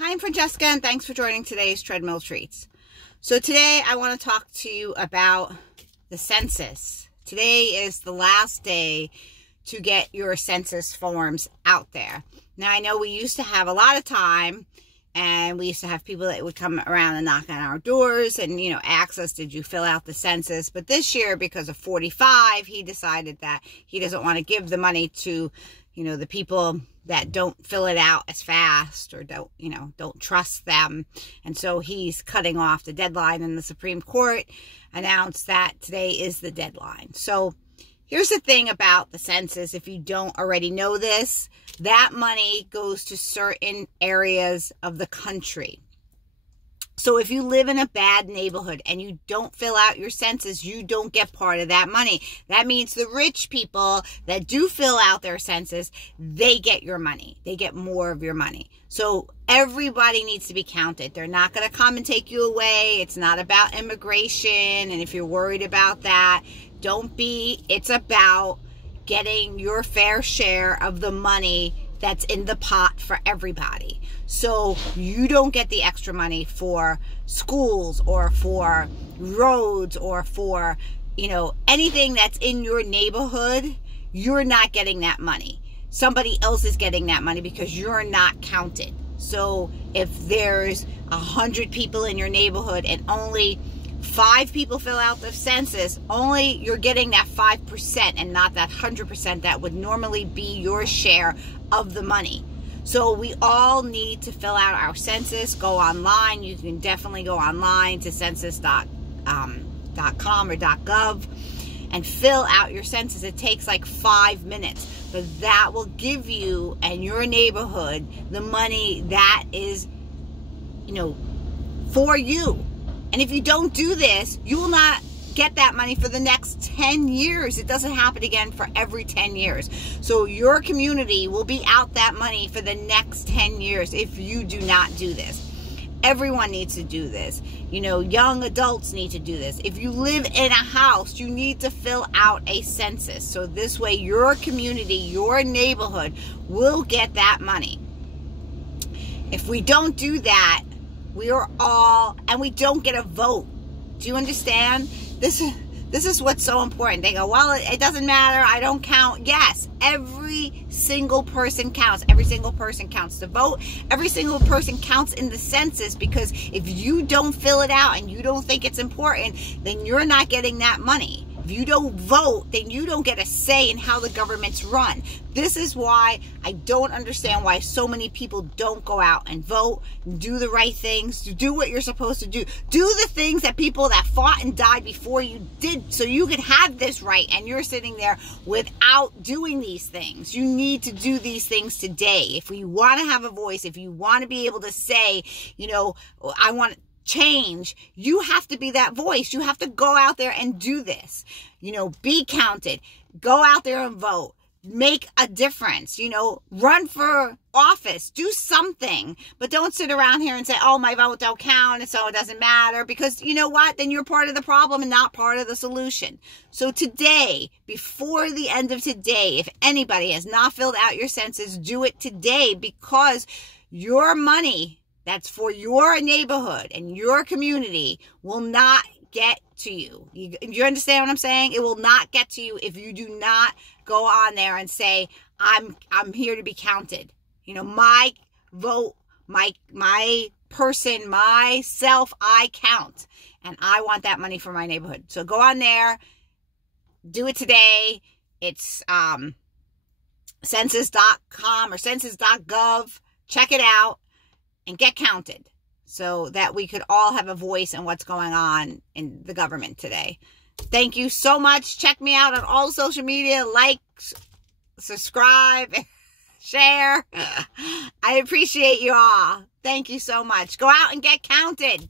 Hi, I'm Francesca, and thanks for joining today's Treadmill Treats. So today I want to talk to you about the census. Today is the last day to get your census forms out there. Now, I know we used to have a lot of time, and we used to have people that would come around and knock on our doors and, ask us, did you fill out the census? But this year, because of 45, he decided that he doesn't want to give the money to, the people that don't fill it out as fast or don't trust them. And so he's cutting off the deadline, and the Supreme Court announced that today is the deadline. So here's the thing about the census. If you don't already know this, that money goes to certain areas of the country. So if you live in a bad neighborhood and you don't fill out your census, you don't get part of that money. That means the rich people that do fill out their census, they get your money. They get more of your money. So everybody needs to be counted. They're not going to come and take you away. It's not about immigration. And if you're worried about that, don't be. It's about getting your fair share of the money that's in the pot for everybody. So you don't get the extra money for schools or for roads or for, anything that's in your neighborhood. You're not getting that money. Somebody else is getting that money because you're not counted. So if there's 100 people in your neighborhood and only 5 people fill out the census, only you're getting that 5% and not that 100% that would normally be your share of the money. So we all need to fill out our census. Go online. You can definitely go online to census.com or .gov and fill out your census. It takes like 5 minutes, but that will give you and your neighborhood the money that is, for you. And if you don't do this, you will not get that money for the next 10 years. It doesn't happen again for every 10 years. So your community will be out that money for the next 10 years if you do not do this. Everyone needs to do this. Young adults need to do this. If you live in a house, you need to fill out a census. So this way your community, your neighborhood will get that money. If we don't do that, we don't get a vote. Do you understand? This is what's so important. They go, well, it doesn't matter. I don't count. Yes, every single person counts. Every single person counts to vote. Every single person counts in the census, because if you don't fill it out and you don't think it's important, then you're not getting that money. If you don't vote, then you don't get a say in how the government's run. This is why I don't understand why so many people don't go out and vote, and do the right things, do what you're supposed to do. Do the things that people that fought and died before you did, so you could have this right, and you're sitting there without doing these things. You need to do these things today. If we want to have a voice, if you want to be able to say, I want change, you have to be that voice. You have to go out there and do this. Be counted. Go out there and vote. Make a difference. Run for office. Do something. But don't sit around here and say, oh, my vote don't count, and so it doesn't matter. Because you know what? Then you're part of the problem and not part of the solution. So today, before the end of today, if anybody has not filled out your census, do it today, because your money that's for your neighborhood and your community will not get to you. You understand what I'm saying? It will not get to you if you do not go on there and say, I'm here to be counted. My vote, my person, myself, I count. And I want that money for my neighborhood. So go on there, do it today. It's census.com or census.gov. Check it out and get counted, so that we could all have a voice in what's going on in the government today. Thank you so much. Check me out on all social media. Like, subscribe, share. I appreciate you all. Thank you so much. Go out and get counted.